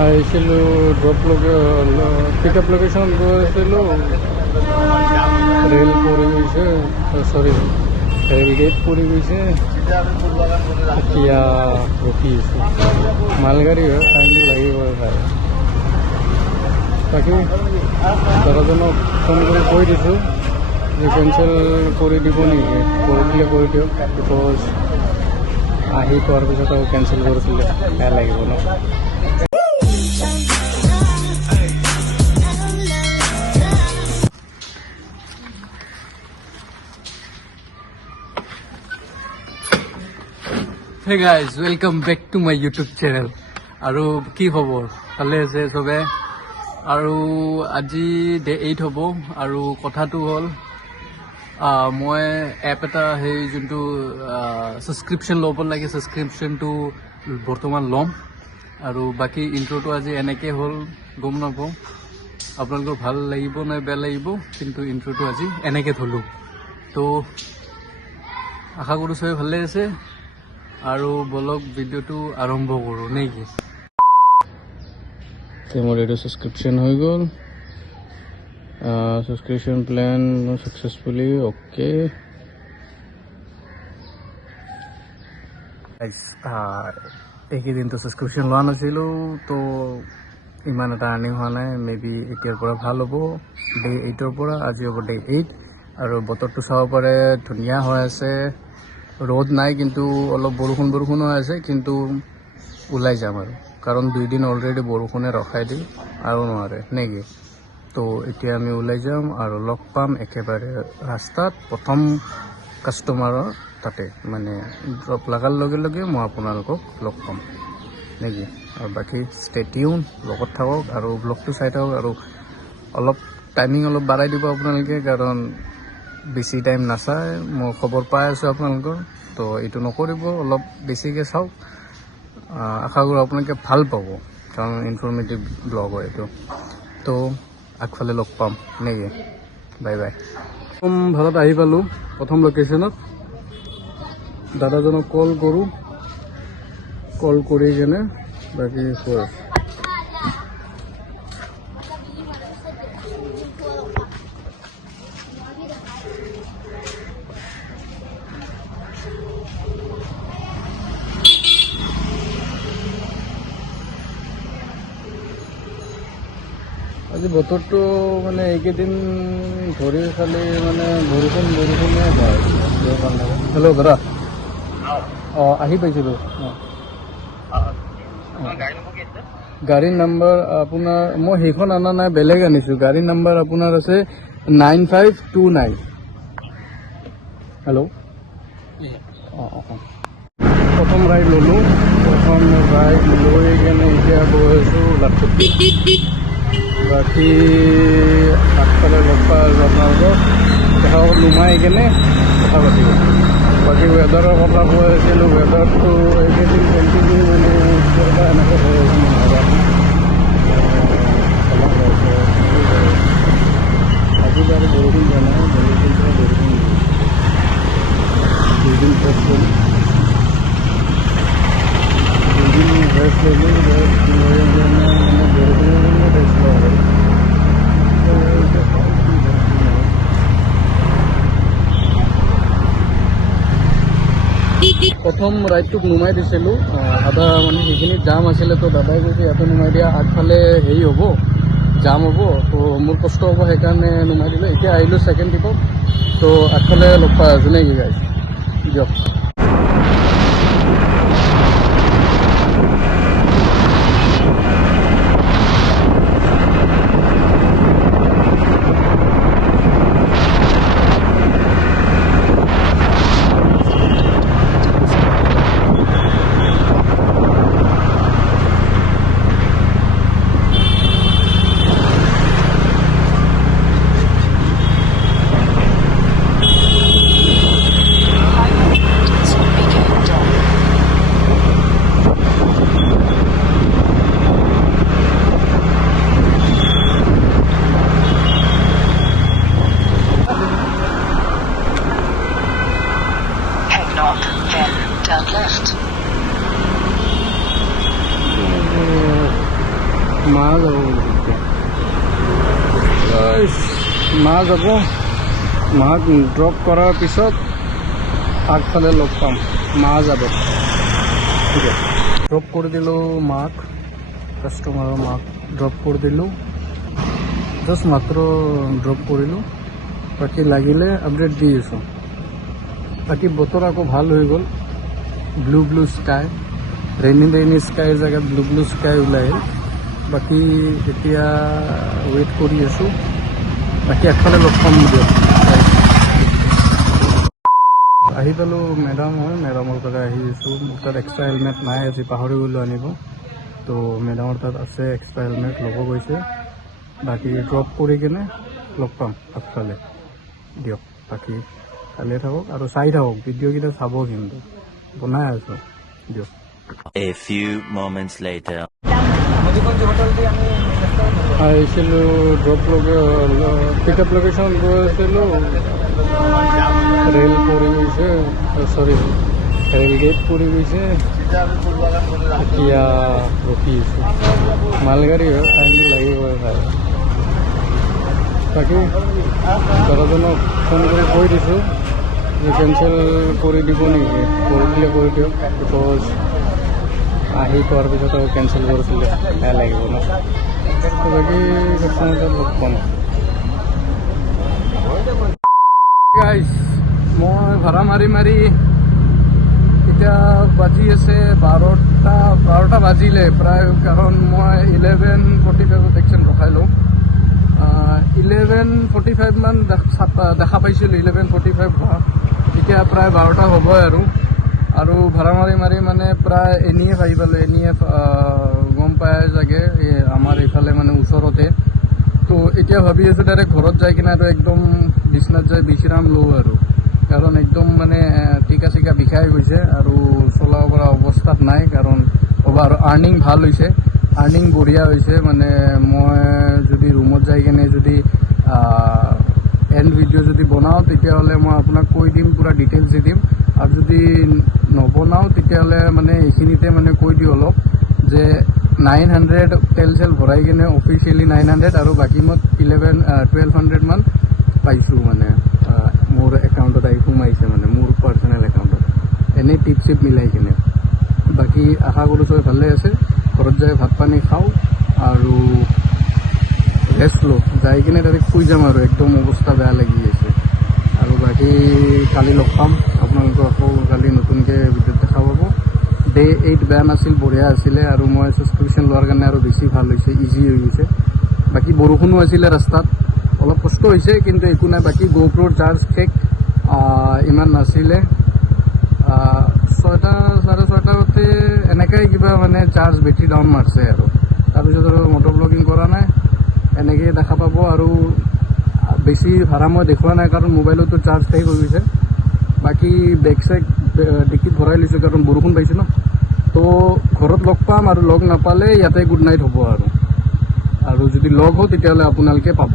আহিছিলোঁ পিকআপ লোকেশ্যনত গৈ আছিলোঁ, ৰেল পৰি গৈছে, চৰি ৰেল গেট পৰি গৈছে, এতিয়া ৰখি আছোঁ। মালগাড়ী হয়, টাইমটো লাগিব ভাই। বাকী দাদাজনক ফোন কৰি কৈ দিছোঁ যে কেঞ্চেল কৰি দিব নেকি, কৰি দিলে কৰি দিয়ক, বিকজ আহি পোৱাৰ পিছত আৰু কেঞ্চেল কৰি দিলে বেয়া লাগিব ন। Hey guys, welcome back to my YouTube channel. আৰু কি খবৰ, ভালে আছে চবে? আৰু আজি ডে 8 হ'ব। আৰু কথাটো হ'ল মই এপ এটা সেই যোনটো ছাবস্ক্ৰিপশ্যন ল'ব লাগে, ছাবস্ক্ৰিপশ্যনটো বৰ্তমান ল'ম। আৰু বাকী ইণ্ট্ৰ'টো আজি এনেকৈ হ'ল, গম নাপাওঁ আপোনালোকৰ ভাল লাগিব নে বেয়া লাগিব, কিন্তু ইণ্ট্ৰ'টো আজি এনেকৈ থ'লোঁ। তো আশা কৰোঁ চবে ভালে আছে। আৰু বলক ভিডিঅ'টো আৰম্ভ কৰোঁ নেকি। মোৰ এইটো ছাবস্ক্ৰিপশ্যন হৈ গ'ল, ছাবস্ক্ৰিপশ্যন প্লেন ছাকচেছফুলি অ'কে। এইকেইদিনটো ছাবস্ক্ৰিপশ্যন লোৱা নাছিলোঁ, তো ইমান এটা আৰ্নিং হোৱা নাই। মেবি এতিয়াৰ পৰা ভাল হ'ব, ডে 8ৰ পৰা। আজি হ'ব ডে 8। আৰু বতৰটো চাব পাৰে ধুনীয়া হৈ আছে, ৰ'দ নাই, কিন্তু অলপ বৰষুণ হৈ আছে। কিন্তু ওলাই যাম আৰু, কাৰণ 2 দিন অলৰেডি বৰষুণে ৰখাই দি আৰু নোৱাৰে নেকি। তো এতিয়া আমি ওলাই যাম আৰু লগ পাম একেবাৰে ৰাস্তাত, প্ৰথম কাষ্টমাৰৰ তাতে, মানে ড্ৰপ লগাৰ লগে লগে মই আপোনালোকক লগ পাম নেকি। আৰু বাকী ষ্টে টিউন, লগত থাকক আৰু ব্লগটো চাই থাকক। আৰু অলপ টাইমিং অলপ বাঢ়াই দিব আপোনালোকে, কাৰণ বেছি টাইম নাচায়, মই খবৰ পাই আছোঁ আপোনালোকৰ। তো এইটো নকৰিব, অলপ বেছিকৈ চাওক। আশা কৰোঁ আপোনালোকে ভাল পাব, কাৰণ ইনফৰ্মেটিভ ব্লগ হয় এইটো। তো আগফালে লগ পাম নেকি, বাই বাই। প্ৰথম ভাড়াত আহি পালোঁ, প্ৰথম লোকেশ্যনত। দাদাজনক কল কৰোঁ, কল কৰি কেনে বাকী কৈ আছোঁ। আজি বতৰটো মানে এইকেইদিন ধৰি খালি মানে বৰষুণে হয়। হেল্ল' দাদা, আহি পাইছিলোঁ। গাড়ীৰ নাম্বাৰ আপোনাৰ, মই সেইখন অনা নাই, বেলেগ আনিছোঁ। গাড়ীৰ নাম্বাৰ আপোনাৰ আছে 9529। হেল্ল', প্ৰথম ৰাইড ল'লোঁ। প্ৰথম ৰাইড লৈ কেনে এতিয়া গৈ আছোঁ লাটুপি। বাকী আগফালে লগ পাই আছোঁ আপোনালোকক, দেখা নুমাই কেনে কথা পাতিব। বাকী ৱেডাৰৰ কথা কৈ আছিলোঁ। ৱেডাৰটো এইকেইদিন কণ্টিনিউ মানে এনেকৈ হৈ আছে, আজি বাৰু বৰষুণ দিয়া নাই, বৰষুণ 2 দিন ৰেষ্ট ল'লোঁ, 2 দিন ৰেষ্ট ল'লোঁ, ৰেষ্ট লৈ কেনে মানে বৰষুণৰ কাৰণে ৰেষ্ট লোৱা হয়। প্ৰথম ৰাইডটোক নুমাই দিছিলোঁ, আধা মানে সেইখিনিত জাম আছিলে। তো দাদাই কৈছে ইয়াতে নুমাই দিয়া, আগফালে হেৰি হ'ব, জাম হ'ব, তো মোৰ কষ্ট হ'ব, সেইকাৰণে নুমাই দিলোঁ। এতিয়া আহিলোঁ ছেকেণ্ড ট্ৰিপত, তো আগফালে লগ পাই আছোঁ নেকি গাইজ, দিয়ক। মা যাব মা যাব মাক ড্ৰপ কৰাৰ পিছত আগফালে লগ পাম মা যাব ঠিক আছে ড্ৰপ কৰি দিলোঁ মাক কাষ্টমাৰৰ মাক ড্ৰপ কৰি দিলোঁ জাষ্ট মাত্ৰ ড্ৰপ কৰিলোঁ বাকী লাগিলে আপডেট দি আছোঁ বাকী বতৰ আকৌ ভাল হৈ গ'ল ব্লু স্কাই ৰেইনি স্কাইৰ জেগাত ব্লু স্কাই ওলাইল বাকী এতিয়া ৱেইট কৰি আছোঁ বাকী একফালে লগ পাম দিয়ক আহি পালোঁ মেডাম হয় মেডামৰ পৰা আহি আছোঁ মোৰ তাত এক্সট্ৰা হেলমেট নাই আজি পাহৰি গ'লোঁ আনিব তো মেডামৰ তাত আছে এক্সট্ৰা হেলমেট ল'ব গৈছে বাকী ড্ৰপ কৰি কিনে লগ পাম আগফালে দিয়ক বাকী ভালে থাকক আৰু চাই থাকক ভিডিঅ'কেইটা চাব কিন্তু বনাই আছোঁ দিয়ক A few moments later. আহিছিলোঁ ড্ৰপ পিকআপ লোকেশ্যন গৈ আছিলোঁ ৰেল পৰি গৈছে চৰি ৰেল গেট পৰি গৈছে এতিয়া ৰখি আছোঁ মালগাড়ী হয় টাইমটো লাগিবই ভাই বাকী দাদাজনক ফোন কৰি কৈ দিছোঁ যে কেঞ্চেল কৰি দিব নেকি কৰি দিলে কৰি দিয়ক বিকজ আহি পোৱাৰ পিছত আৰু কেঞ্চেল কৰিছিলে বেয়া লাগিব ন বাকী কাষ্টমাৰ লগ পাম গাইজ মই ভাড়া মাৰি এতিয়া বাজি আছে 12টা বাজিলে প্ৰায় কাৰণ মই 11:45 একচেণ্ট ৰখাই লওঁ 11:45 মান দেখা পাইছিলোঁ 11:45 এতিয়া প্ৰায় 12টা হ'বই আৰু ভাড়া মাৰি মানে প্ৰায় এনিয়ে পাই পালোঁ এনিয়ে গম পাই চাগে আমাৰ এইফালে মানে ওচৰতে তো এতিয়া ভাবি আছোঁ ডাইৰেক্ট ঘৰত যাই কিনে আৰু একদম বিচনাত যাই বিশ্ৰাম লওঁ আৰু কাৰণ একদম মানে টিকা চিকা বিষাই গৈছে আৰু চলাব পৰা অৱস্থাত নাই কাৰণ আৰু আৰ্নিং ভাল হৈছে আৰ্নিং বঢ়িয়া হৈছে মানে মই যদি ৰুমত যাই কিনে যদি এণ্ড ভিডিঅ' যদি বনাওঁ তেতিয়াহ'লে মই আপোনাক কৈ দিম পূৰা ডিটেইলছ দি দিম আৰু যদি নবনাওঁ তেতিয়াহ'লে মানে এইখিনিতে মানে কৈ দিওঁ অলপ যে 900 তেল চেল ভৰাই কিনে অফিচিয়েলি 900 আৰু বাকী মই 1200 মান পাইছোঁ মানে মোৰ একাউণ্টত আহি সোমাইছে মানে মোৰ পাৰ্চনেল একাউণ্টত এনেই টিপ চিপ মিলাই কিনে বাকী আশা কৰোঁ চবে ভালে আছে ঘৰত যাই ভাত পানী খাওঁ আৰু ৰেষ্ট লওঁ যাই কিনে ডাইৰেক্ট শুই যাম আৰু একদম অৱস্থা বেয়া লাগি আছে আৰু বাকী কালি লগ পাম আপোনালোকক আকৌ কালি নতুনকৈ ভিডিঅ'ত দেখা পাব ডে 8 বেয়া নাছিল বঢ়িয়া আছিলে আৰু মই ছাবস্ক্ৰিপশ্যন লোৱাৰ কাৰণে আৰু বেছি ভাল হৈছে ইজি হৈ গৈছে বাকী বৰষুণো আছিলে ৰাস্তাত অলপ কষ্ট হৈছে কিন্তু একো নাই বাকী GoProৰ চাৰ্জ শেষ ইমান নাছিলে 6টা 6:30 এনেকৈ কিবা মানে চাৰ্জ বেটেৰী ডাউন মাৰিছে আৰু তাৰপিছত আৰু মটৰ ব্লগিং কৰা নাই এনেকৈ দেখা পাব আৰু বেছি ভাড়া মই দেখুওৱা নাই কাৰণ মোবাইলতো চাৰ্জ শেষ হৈ গৈছে বাকী বেগ চেগ ডিকিত ভৰাই লৈছোঁ কাৰণ বৰষুণ পাইছোঁ ন তো ঘৰত লগ পাম আৰু লগ নাপালে ইয়াতে গুড নাইট হ'ব আৰু যদি লগ হওঁ তেতিয়াহ'লে আপোনালোকে পাব